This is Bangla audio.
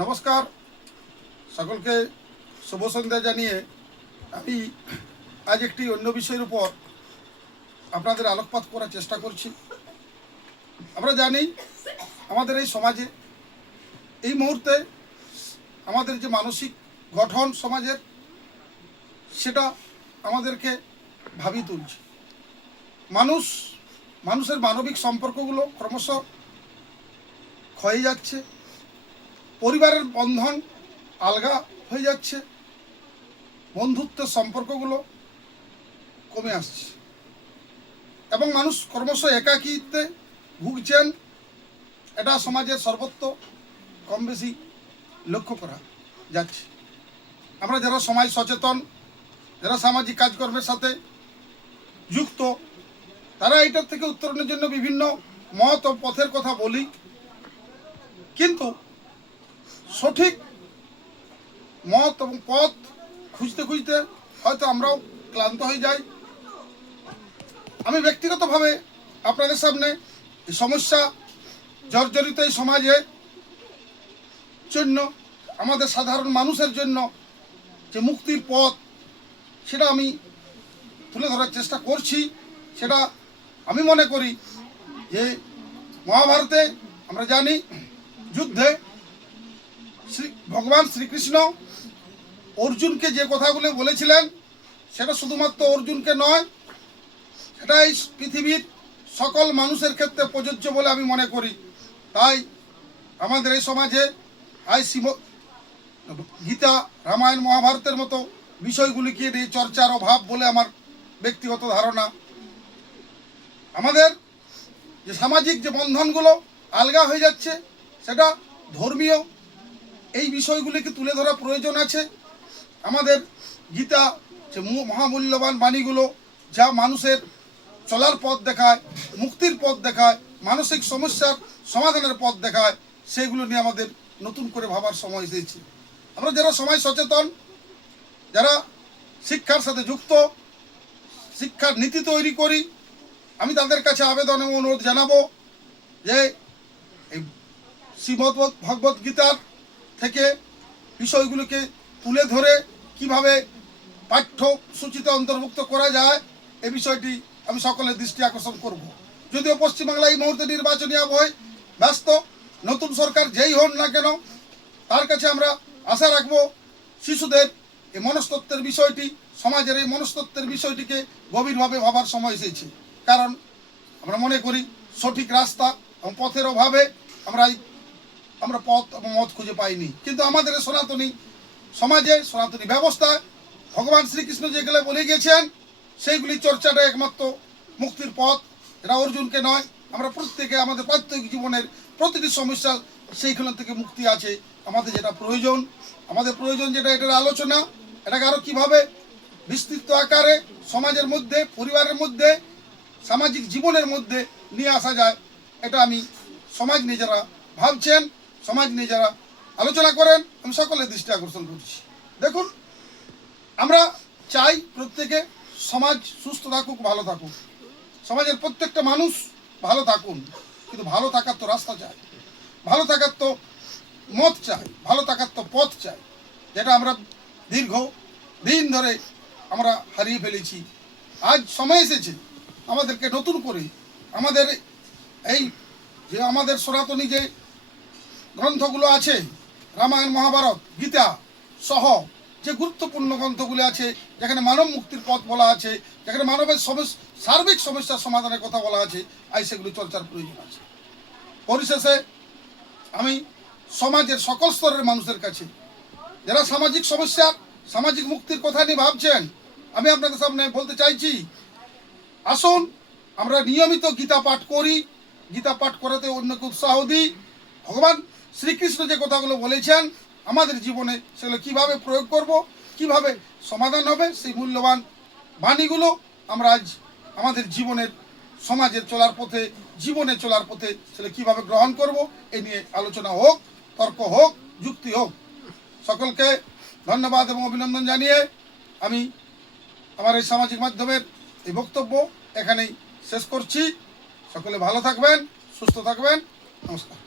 নমস্কার, সকলকে শুভ সন্ধ্যা জানিয়ে আমি আজ একটি অন্য বিষয়ের উপর আপনাদের আলোকপাত করার চেষ্টা করছি। আমরা জানি আমাদের এই সমাজে এই মুহূর্তে আমাদের যে মানসিক গঠন সমাজের, সেটা আমাদেরকে ভাবিয়ে তুলছে। মানুষের মানবিক সম্পর্কগুলো ক্রমশ ক্ষয়ে যাচ্ছে, পরিবারের বন্ধন আলগা হয়ে যাচ্ছে, বন্ধুত্বের সম্পর্কগুলো কমে আসছে এবং মানুষ ক্রমশ একাকিত্বে ভুগছেন। এটা সমাজের সর্বত্র কম বেশি লক্ষ্য করা যাচ্ছে। আমরা যারা সমাজ সচেতন, যারা সামাজিক কাজকর্মের সাথে যুক্ত, তারা এটার থেকে উত্তরণের জন্য বিভিন্ন মত ও পথের কথা বলি, কিন্তু সঠিক মত এবং পথ খুঁজতে খুঁজতে হয়তো আমরাও ক্লান্ত হয়ে যাই। আমি ব্যক্তিগতভাবে আপনাদের সামনে এই সমস্যা জর্জরিত এই সমাজে জন্য, আমাদের সাধারণ মানুষের জন্য যে মুক্তির পথ, সেটা আমি তুলে ধরার চেষ্টা করছি। সেটা আমি মনে করি যে মহাভারতে আমরা জানি যুদ্ধে ভগবান শ্রীকৃষ্ণ অর্জুনকে যে কথাগুলো বলেছিলেন, সেটা শুধুমাত্র অর্জুনকে নয়, সেটা এই পৃথিবীর সকল মানুষের ক্ষেত্রে প্রযোজ্য বলে আমি মনে করি। তাই আমাদের এই সমাজে গীতা, রামায়ণ, মহাভারতের মতো বিষয়গুলিকে নিয়ে চর্চার অভাব বলে আমার ব্যক্তিগত ধারণা। আমাদের যে সামাজিক যে বন্ধনগুলো আলগা হয়ে যাচ্ছে, সেটা ধর্মীয় এই বিষয়গুলিকে তুলে ধরা প্রয়োজন আছে। আমাদের গীতা যে মহামূল্যবান বাণীগুলো, যা মানুষের চলার পথ দেখায়, মুক্তির পথ দেখায়, মানসিক সমস্যার সমাধানের পথ দেখায়, সেগুলো নিয়ে আমাদের নতুন করে ভাবার সময় এসেছে। আমরা যারা সমাজ সচেতন, যারা শিক্ষার সাথে যুক্ত, শিক্ষার নীতি তৈরি করি, আমি তাদের কাছে আবেদন এবং অনুরোধ জানাবো যে এই শ্রীমদ্ ভগবত গীতার থেকে বিষয়গুলোকে তুলে ধরে কিভাবে পাঠ্যসূচিতে অন্তর্ভুক্ত করা যায়, এই বিষয়টি আমি সকলের দৃষ্টি আকর্ষণ করব। যদিও পশ্চিমবাংলা এই মুহূর্তে নির্বাচনী আবহে ব্যস্ত, নতুন সরকার যেই হন না কেন, তার কাছে আমরা আশা রাখব শিশুদের এই মনস্তত্ত্বের বিষয়টি, সমাজের এই মনস্তত্ত্বের বিষয়টিকে গভীরভাবে ভাবার সময় এসেছে। কারণ আমরা মনে করি সঠিক রাস্তা এবং পথের অভাবে আমরা পথ এবং মত খুঁজে পাইনি। কিন্তু আমাদের সনাতনী সমাজে, সনাতনী ব্যবস্থায় ভগবান শ্রীকৃষ্ণ যেগুলো বলে গিয়েছেন, সেইগুলি চর্চাটা একমাত্র মুক্তির পথ। এটা অর্জুনকে নয়, আমরা প্রত্যেকে আমাদের প্রত্যেক জীবনের প্রতিটি সমস্যা সেইখান থেকে মুক্তি আছে। আমাদের যেটা প্রয়োজন যেটা এটার আলোচনা, এটাকে আরও কীভাবে বিস্তৃত আকারে সমাজের মধ্যে, পরিবারের মধ্যে, সামাজিক জীবনের মধ্যে নিয়ে আসা যায়, এটা আমি সমাজ নিয়ে যারা ভাবছেন, সমাজ নিয়ে যারা আলোচনা করেন, আমি সকলের দৃষ্টি আকর্ষণ করছি। দেখুন, আমরা চাই প্রত্যেকে সমাজ সুস্থ থাকুক, ভালো থাকুক, সমাজের প্রত্যেকটা মানুষ ভালো থাকুন, কিন্তু ভালো থাকার তো রাস্তা চাই, ভালো থাকার তো মত চাই, ভালো থাকার তো পথ চাই, যেটা আমরা দীর্ঘ দিন ধরে আমরা হারিয়ে ফেলেছি। আজ সময় এসেছে আমাদেরকে নতুন করে আমাদের এই যে আমাদের সনাতনী যে গ্রন্থগুলো আছে, রামায়ণ, মহাভারত, গীতা সহ যে গুরুত্বপূর্ণ গ্রন্থগুলি আছে, যেখানে মানব মুক্তির পথ বলা আছে, যেখানে মানবের সার্বিক সমস্যার সমাধানের কথা বলা আছে, আজ সেগুলি চর্চার প্রয়োজন আছে। পরিশেষে আমি সমাজের সকল স্তরের মানুষের কাছে, যারা সামাজিক সমস্যা, সামাজিক মুক্তির কথা নিয়ে ভাবছেন, আমি আপনাদের সামনে বলতে চাইছি, আসুন আমরা নিয়মিত গীতা পাঠ করি, গীতা পাঠ করাতে অন্যকে উৎসাহ দিই। ভগবান শ্রীকৃষ্ণ যে কথাগুলো বলেছেন আমাদের জীবনে, সেগুলো কীভাবে প্রয়োগ করব, কিভাবে সমাধান হবে, সেই মূল্যবান বাণীগুলো আমরা আজ আমাদের জীবনের, সমাজের চলার পথে, জীবনে চলার পথে সেগুলো কীভাবে গ্রহণ করব, এ নিয়ে আলোচনা হোক, তর্ক হোক, যুক্তি হোক। সকলকে ধন্যবাদ এবং অভিনন্দন জানিয়ে আমি আমার এই সামাজিক মাধ্যমের এই বক্তব্য এখানেই শেষ করছি। সকলে ভালো থাকবেন, সুস্থ থাকবেন। নমস্কার।